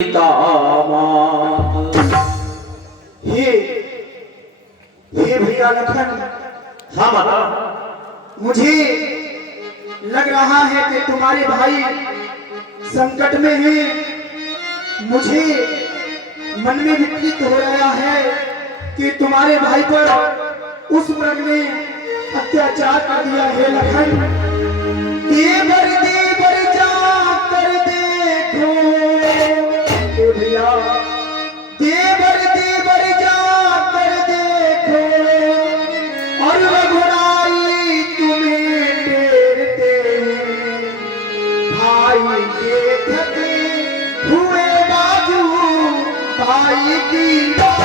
दामाद। हे भैया लखन, हाँ माता, मुझे लग रहा है कि तुम्हारे भाई संकट में हैं। मुझे मन में विचलित हो रहा है कि तुम्हारे भाई पर उस मर्द ने अत्याचार कर दिया है। लखन, देवर देवर जा कर देखो भैया, देवर देवर जा कर देखो और रघुराई तुम्हें टेरते भाई के थके हुए बाजू भाई की बात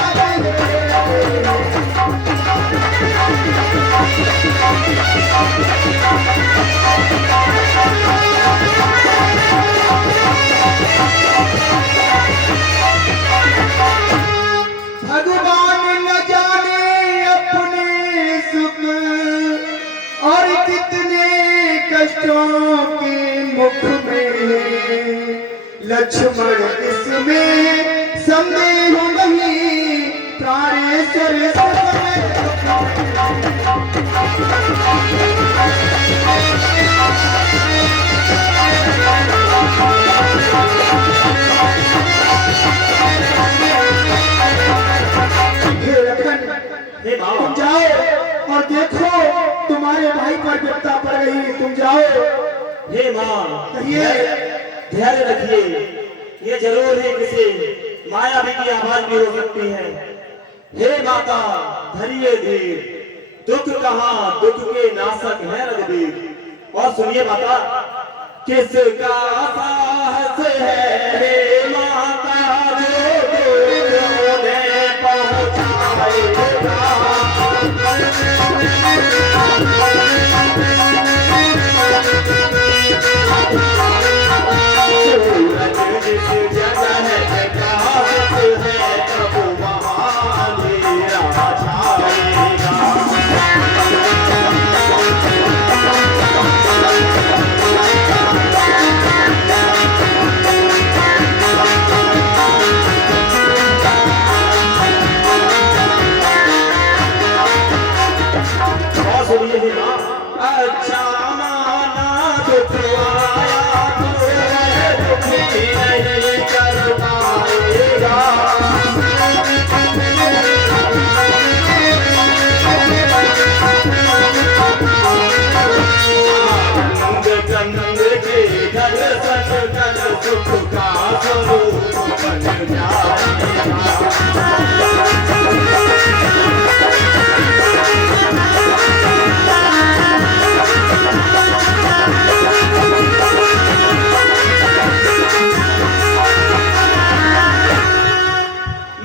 भगवान न जाने अपने सुख और कितने कष्टों के मुख में। लक्ष्मण इसमें संदेह नहीं, प्राणेश्वर तुम जाओ और देखो तुम्हारे भाई पर विपदा पड़ गई। तुम जाओ। हे माँ, कहिए। धैर्य रखिए। ये जरूर है किसी मायावी की आवाज भी हो सकती है। हे माता, धरिए धीर, दुख कहाँ, दुख के नाशक है रघुवीर। और सुनिए माता, किसका साहस है हे माता जो दूरों ने पहुंचाएगा। सूरज जिस जगह प्रकाशित है, प्रभु वहाँ अंधेरा छाएगा। और सुनिए हे माँ, अच्छा माना दुख आया तो दुख नहीं कर पाएगा। कंद के दर्शन कर सुख का स्वरूप बन जाएगा।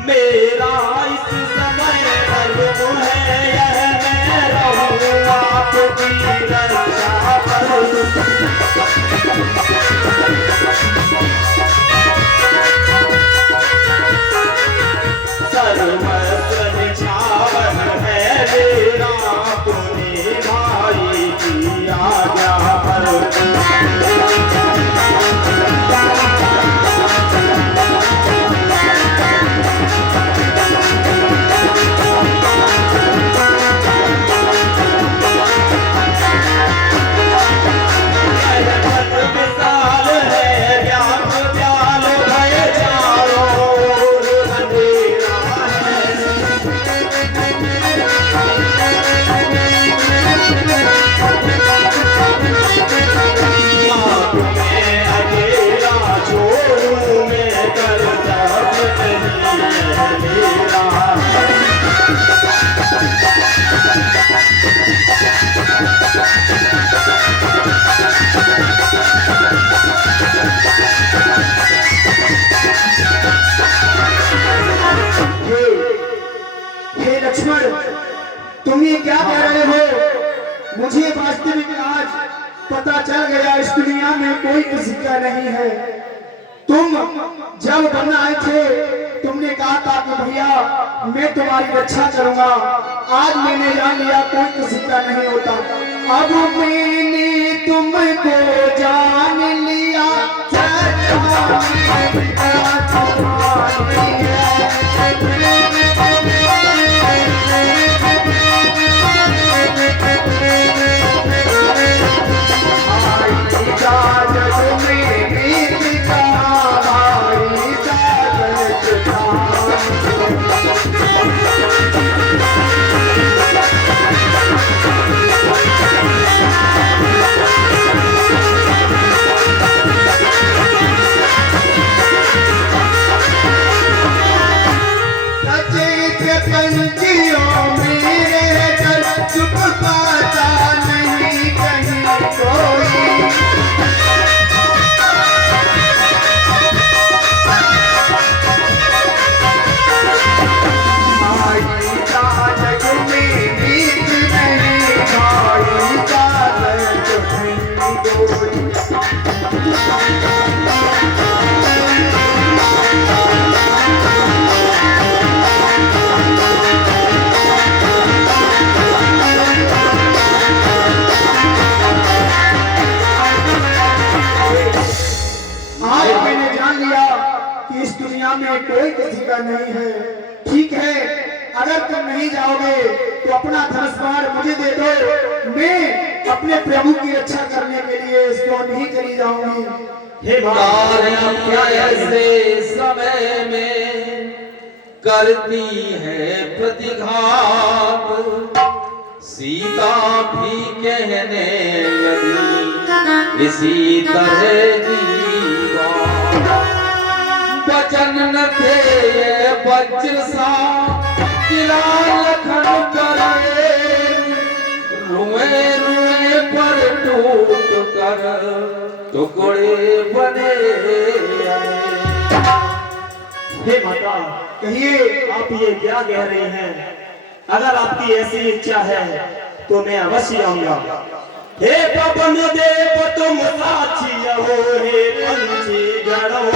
मेरा इस समय धर्म है, यह मैं रहूं आपकी रक्षा पर। सर्वस्व निछावर है मेरा, अपने भाई की आज्ञा पर। लक्ष्मण, तुम ये क्या कह रहे हो? मुझे वास्तविक आज पता चल गया, इस दुनिया में कोई किसी का नहीं है। तुम जब बन आए थे, तुमने कहा था कि भैया मैं तुम्हारी रक्षा करूंगा। आज मैंने जान लिया कोई किसी का नहीं होता। अब मैंने तुमको जान लिया में कोई किसी का नहीं है। ठीक है, अगर तुम नहीं जाओगे तो अपना धनुष मुझे दे दो, मैं अपने प्रभु की रक्षा करने के लिए क्यों नहीं चली जाऊंगी। हे ऐसे समय में करती है प्रतिघात, सीता भी कहने लगी इसी तरह की वचन न थे ये वज्र सा किला लखन पर, रुए रुए पर टूट कर टुकड़े बने। हे माता, कहिए आप ये क्या कह रही हैं? अगर आपकी ऐसी इच्छा है तो मैं अवश्य आऊंगा। हे पवन देव तुम साक्षी हो, हे पंछी गणों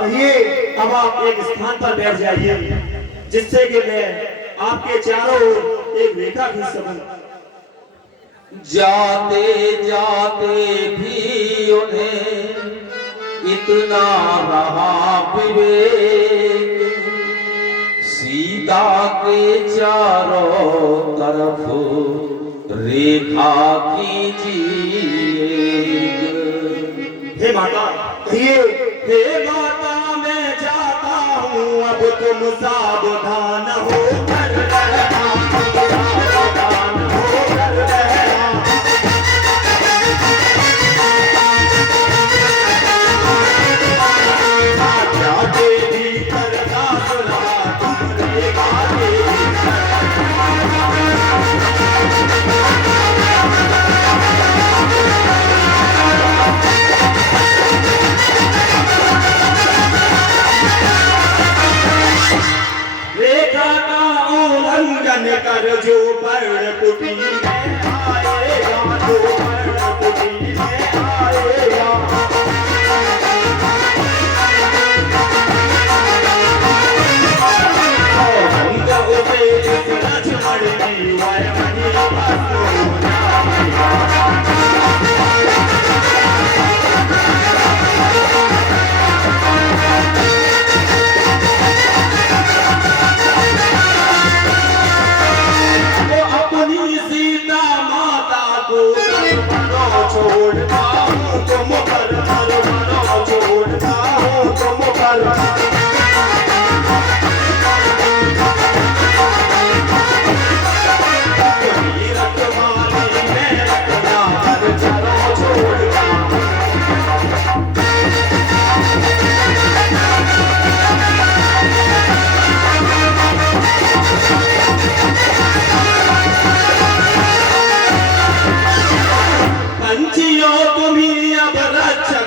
कहिए। अब आप एक स्थान पर बैठ जाइए जिससे कि मैं आपके चारों ओर एक रेखा खींच सकूं। जाते जाते भी उन्हें इतना रहा विवेक, सीता के चारों तरफ रेखा कीजिए। हे माता, कहिए। हे माता मैं जाता हूँ, अब तुम सावधान हो कर रहना, सावधान हो कर रहना। आज्ञा देवी करना सुना, तुमरे गाते रेखा का उल्लंघन कर जो पर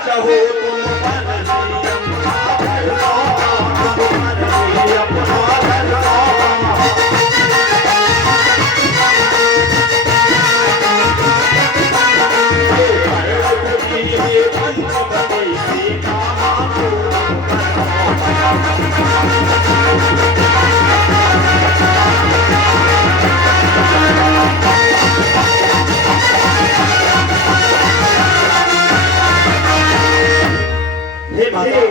कहो तुम पर ही अपना भरोसा, तुम पर ही अपना भरोसा। ये पंचवटी सीता माँ को हे माता,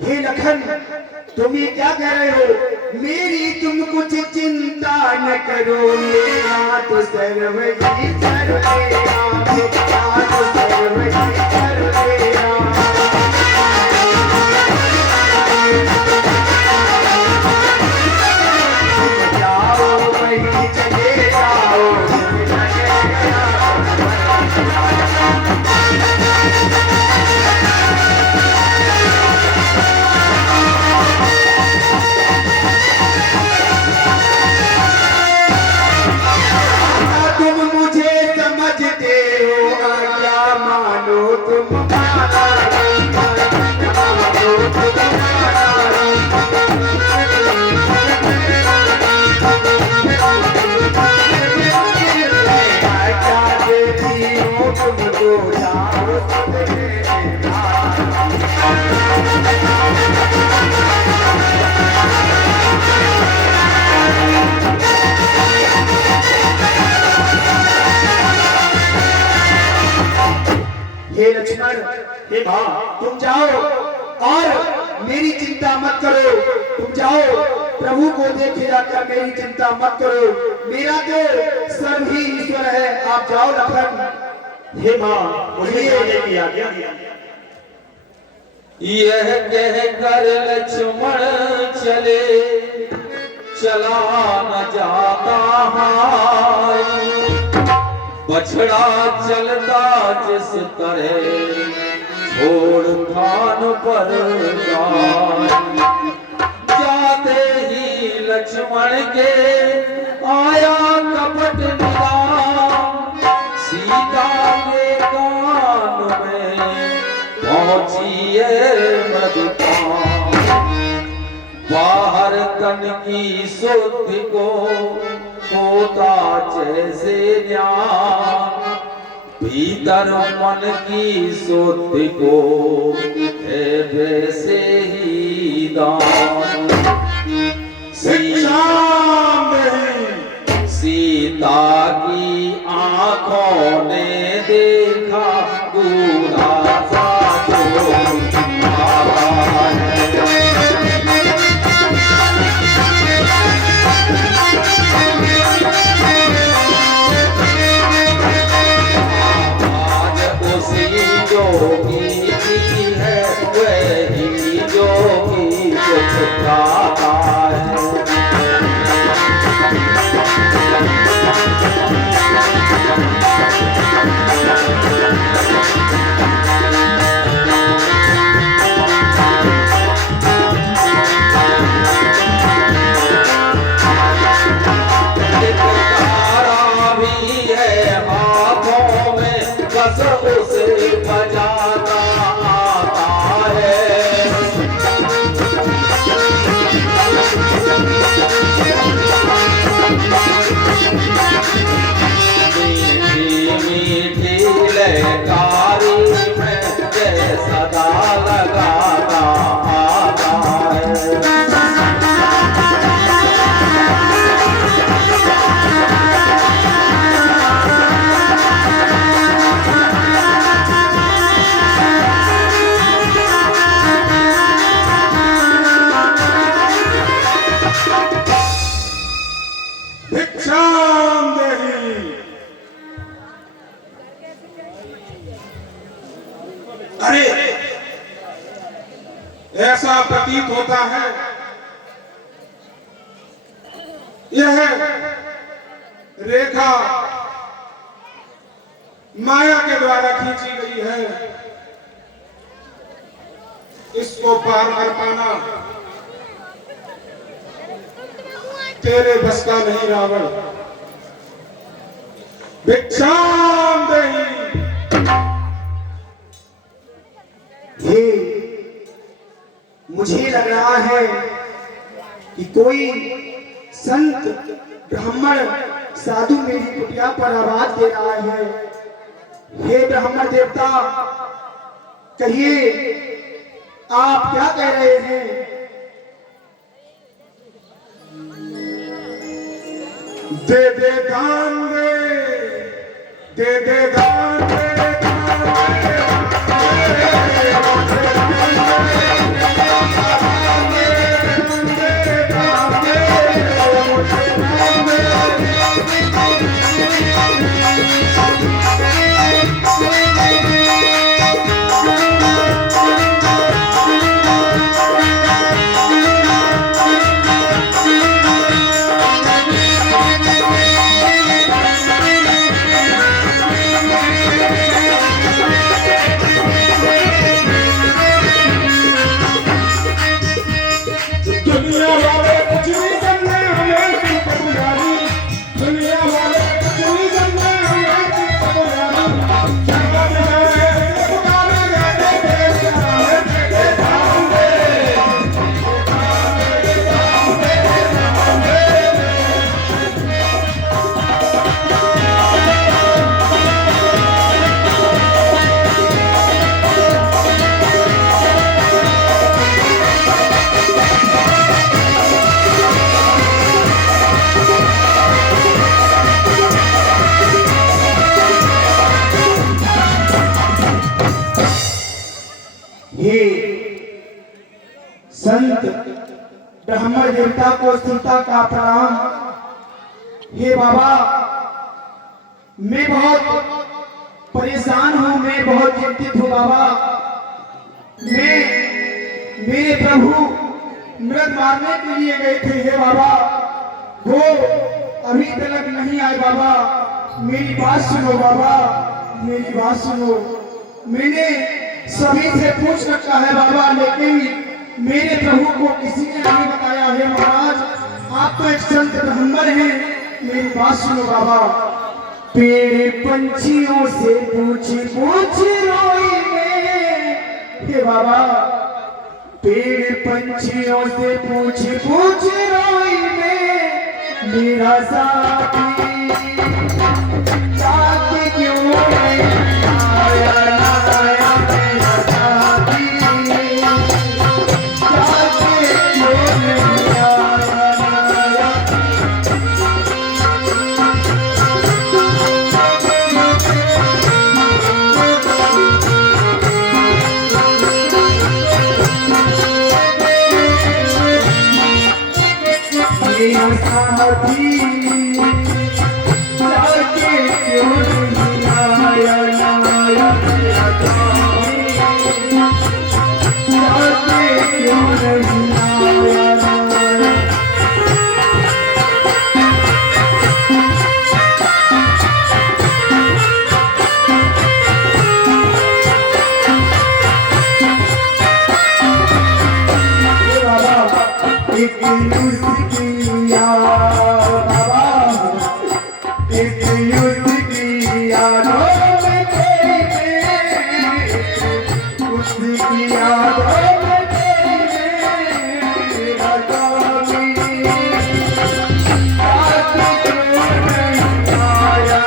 हे लखन, तुम ये क्या कह रहे हो? मेरी तुम कुछ चिंता न करो, मेरा तो सर्व ही सर्व तेरा, मेरा तो सर्व ही सर्व तेरा। तुम जाओ वहीं चले जाओ, तुम लगे तुम मुझे समझते हो, आज्ञा मानो तुम माना, मानो तुम आज्ञा देती हो तुमको, जाओ सदमे हे लक्ष्मण, हे माँ, तुम जाओ और मेरी चिंता मत करो। तुम जाओ, प्रभु को देखे जाकर मेरी चिंता मत करो, मेरा तो सर्व ही ईश्वर है। आप जाओ लखन। हे माँ, मुझे जाने की आज्ञा दिया। यह कहकर लक्ष्मण चले, चला न जाता हाय। बछड़ा चलता जिस तरह, छोड़ खान पर गाय। जाते ही लक्ष्मण के आया कपट निगाह, सीता के कान में पहुंची मधुपान। बाहर तन की शुद्धि को होता जैसे ज्ञान, भीतर मन की शुद्धि को है वैसे ही दान। सीता की आंखों ने देखा दूल्हा सा जो आया है। जोगी की है वही जोगी जो छुटाता है। उसे बजाना आता है। मीठी मीठी लहकारी में जय सदा लगाता आता है। अरे ऐसा प्रतीत होता है यह रेखा माया के द्वारा खींची गई है। इसको पार कर पाना तेरे बस का नहीं रावण। भिक्षाम देहि। मुझे लग रहा है कि कोई संत ब्राह्मण साधु मेरी कुटिया पर आवाज दे रहा है। हे ब्राह्मण देवता, कहिए आप क्या कह रहे हैं? दे दे दान दे दे दान दे हे संत ब्राह्मण देवता को सीता का प्रणाम। हे बाबा, मैं बहुत परेशान हूँ, मैं बहुत चिंतित हूँ बाबा। मेरे प्रभु मृग मारने के लिए गए थे। हे बाबा, वो अभी तक नहीं आए बाबा। मेरी बात सुनो बाबा, मेरी बात सुनो। मैंने सभी से पूछ रखा है बाबा, लेकिन मेरे प्रभु को किसी ने नहीं बताया है। महाराज, आप तो एक संत ब्राह्मण हैं, मेरी बात सुनो बाबा। पेड़ पंछियों से पूछ पूछ रोई में, हे बाबा, पेड़ पंछियों से पूछ पूछ रोई में, मेरा साथी जाके क्यों नहीं आया, आया मेरा साथी जाके क्यों नहीं आया, आया। मेरा साथी जाके क्यों नहीं आया, आया मेरा साथी जाके क्यों नहीं आया, आया। हे बाबा, एक युद्ध किया बाबा, एक युद्ध किया में तेरी में, युद्ध किया में तेरी में, मेरा स्वामी जाके क्यों नहीं आया,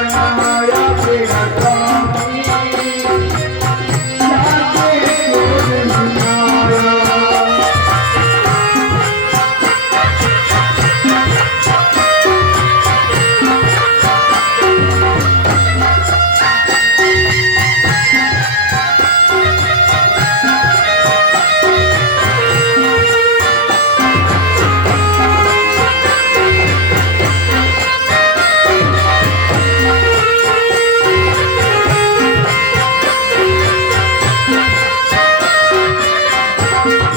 आया मेरा स्वामी जाके क्यों नहीं आया।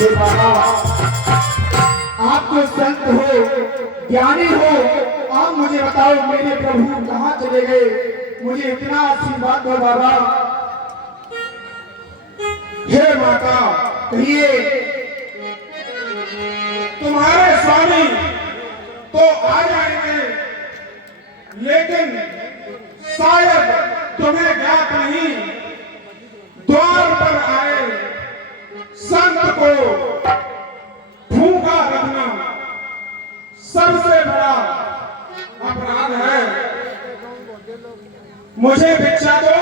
हे बाबा, आप तो संत हो, ज्ञानी हो, आप मुझे बताओ मेरे प्रभु कहाँ चले गए? मुझे इतना आशीर्वाद दो बाबा। हे माता, कहिए। तुम्हारे स्वामी तो आ जाएंगे, लेकिन शायद तुम्हें ज्ञात नहीं, द्वार पर आए संत को बड़ा अपराध है। मुझे भिक्षा दो।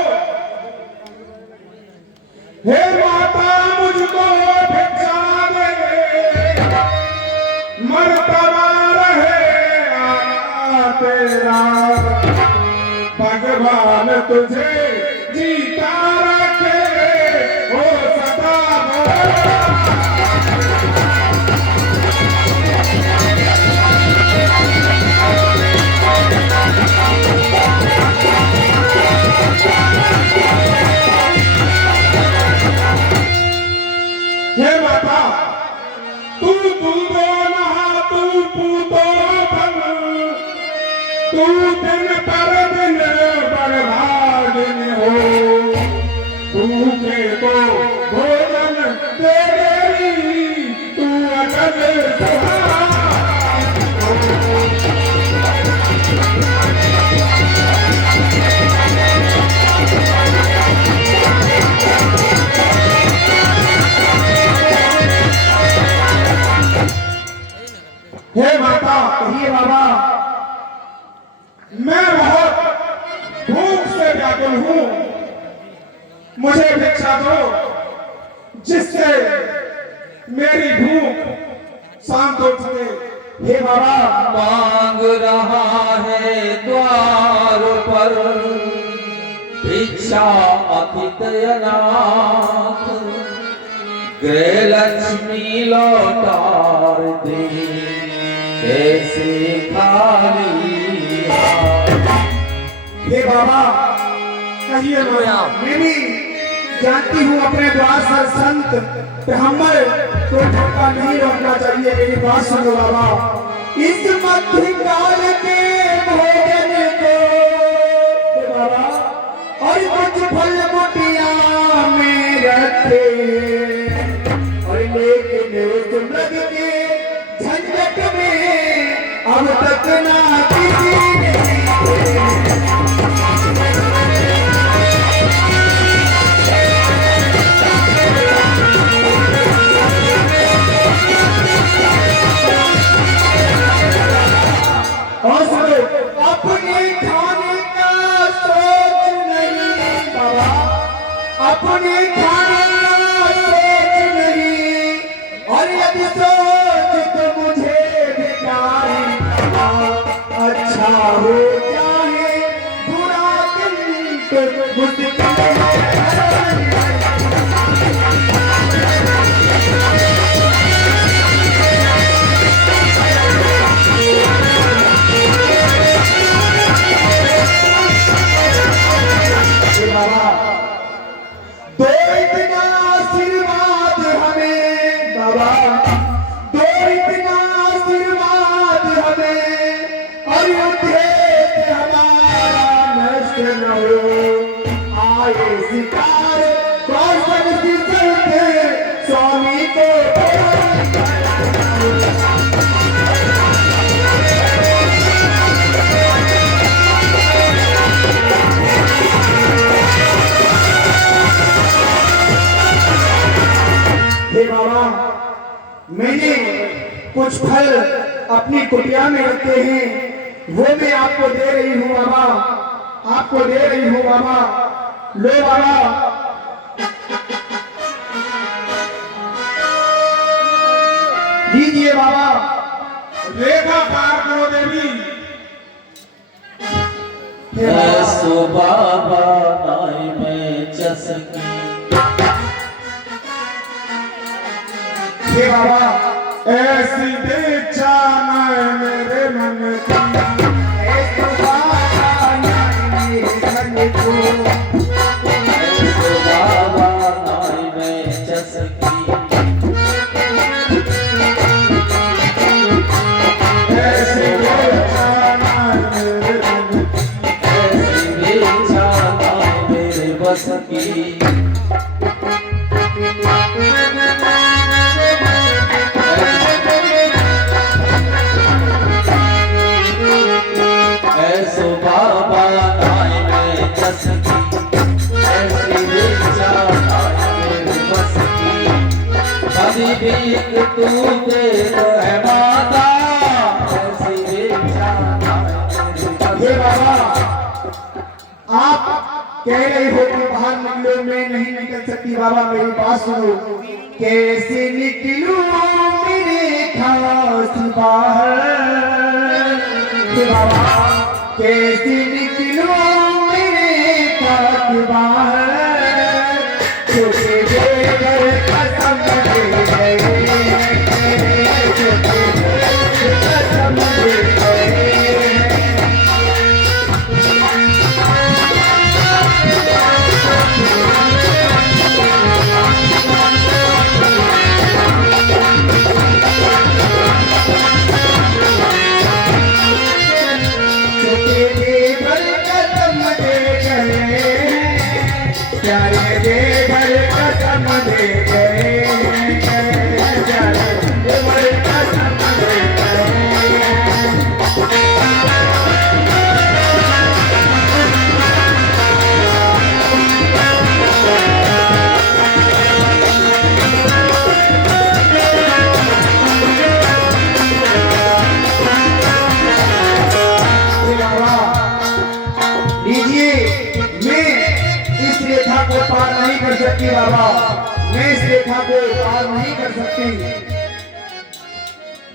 हे माता मुझको भिक्षा दे, मरतबा रहे तेरा, भगवान तुझे जीता रखे हो सदा हे माता, तू दूधो नहा, तू पूतो फल, तू दिन पर दिन बर्बादिन हो, भूखे को भोजन दे रही, तू अकल हे माता, कहिए बाबा। मैं बहुत भूख से व्याकुल हूँ, मुझे भिक्षा दो जिससे मेरी भूख शांत हो सके। हे बाबा, मांग रहा है द्वार पर भिक्षा अतिथयनाथ, गृह लक्ष्मी लौटार दे कैसे खाली हाथ। हे बाबा, कहिए माया। मैं भी जानती हूँ अपने द्वार पर संत ब्राह्मण को धक्का नहीं रोकना चाहिए। मेरी बात सुनो बाबा। इस मध्यकाल के भोजन को हे बाबा और कुछ फल कुटिया में रखे, और लेकिन उस मृग के झंझट में अब तक ना किसी ने और सुनो, अपने खाने का सोच नहीं बाबा, अपने खाने का सोच नहीं, और यदि सोच तो मुझे भिखारी का अच्छा हो चाहे बुरा दिन तो मुश्किल है। बाबा, दो इतना आशीर्वाद हमें बाबा, दो इतना आशीर्वाद हमें, और उद्देश्य हमारा नष्ट न हो। आए शिकार कौशल से स्वामी को हे बाबा, मैंने कुछ फल अपनी कुटिया में रखे हैं, वो मैं आपको दे रही हूँ बाबा, आपको दे रही हूँ बाबा। लो बाबा, दीजिए बाबा। रेखा पार करो देवी। हे बाबा, ऐसो बाबा नाई में चसकी, हे बाबा, ऐसी दीक्षा मैं मेरे मन की, ऐसो बाबा नाई मन को, ऐसो बाबा नाई में चसकी, ऐसी दीक्षा मैं मेरे मन की, ऐसी दीक्षा नाई मेरे बस की। ऐसो बाबा नाई में चसकी, ऐसी दीक्षा नाई मेरे बस की। कभी भी तू दे तो है माता, ऐसी आप कह रहे हो कि बाहर निकलो, मैं नहीं निकल सकती। बाबा मेरी बात सुनो। कैसे निकलूं मेरे खास बाहर, बाबा कैसे निकलूं मेरे खास बाहर, छोटे देवर कसम दे गए, छोटे देवर कसम दे गए। प्यारे देवर कसम दे गए, प्यारे देवर कसम दे गए। लीजिए, मैं इस रेखा को पार नहीं कर सकती बाबा, मैं इस रेखा को पार नहीं कर सकती।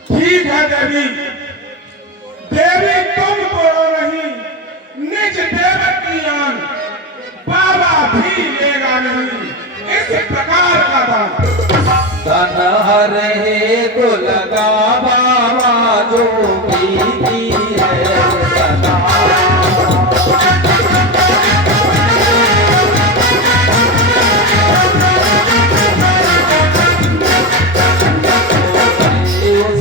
ठीक है देवी, देवी तुम तोड़ो नहीं, निज देवर की आन बाबा भी लेगा नहीं, इस प्रकार का धन हरे तो लगा बाबा जो बीती है सदा।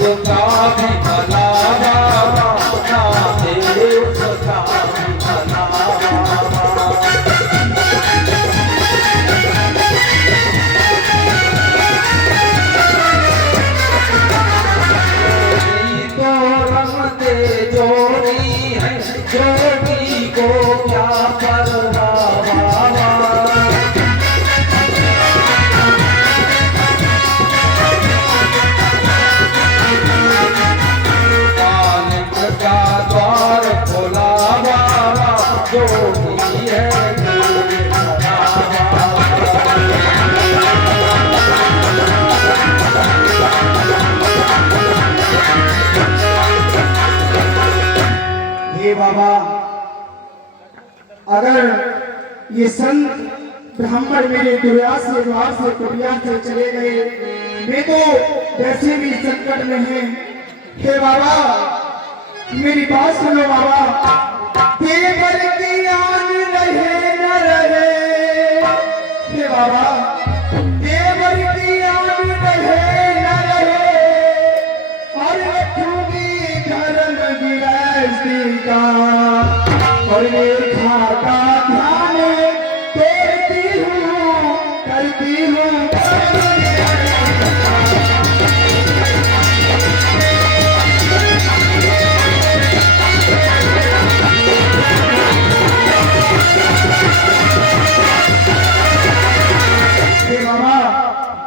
उसका भी भला बाबा, ना दे उसका भी भला बाबा। तो रमते जोड़ी है, जोड़ी को क्या परवाह बाबा। का द्वार खोला बाबा, जो भी है हे बाबा, अगर ये संत ब्राह्मण मेरे दुर्यास से द्वार से कुटिया से चले गए, मैं तो वैसे भी संकट में है। हे बाबा मेरी बात सुनो बाबा, देवर की आन रहे न रहे, हे बाबा देवर की आन रहे न रहे, और रखूंगी धर्म विरासती का, और रेखा का ध्यान तोड़ती हूँ करती हूँ।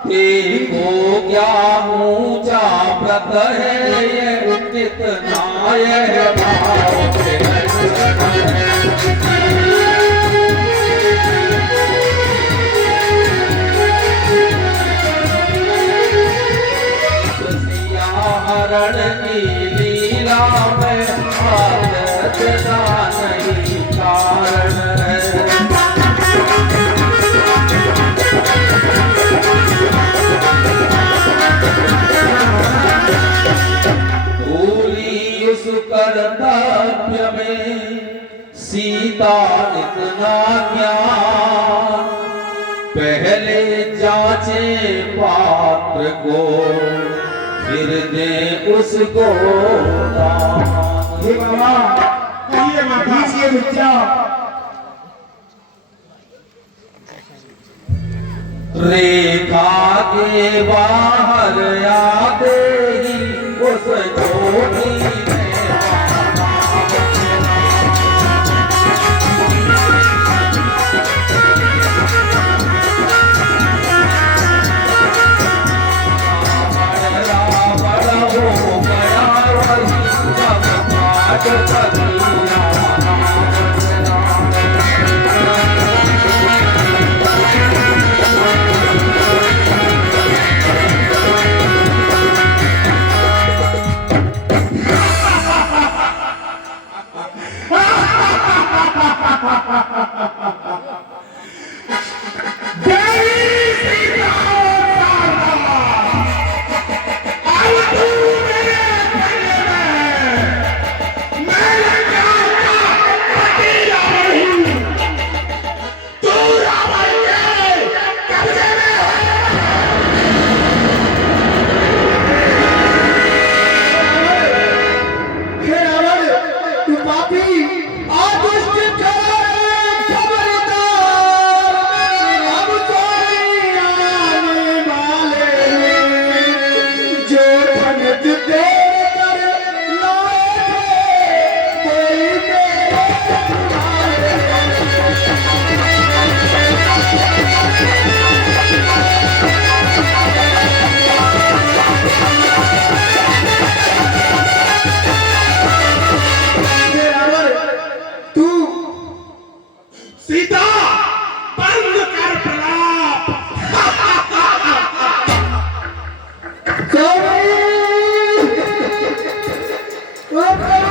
देखो क्या ऊंचा व्रत है ये, कितना ये भाव है। सिया हरण की लीला में आदत का नहीं कारण है। उस कर्तव्य में सीता इतना ज्ञान, पहले जांचे पात्र को फिर दे उसको दान। हे बाबा कहिए माता। दीजिए विद्या। रेखा के बाहर आते ही उस जोड़ी ओ प्रभु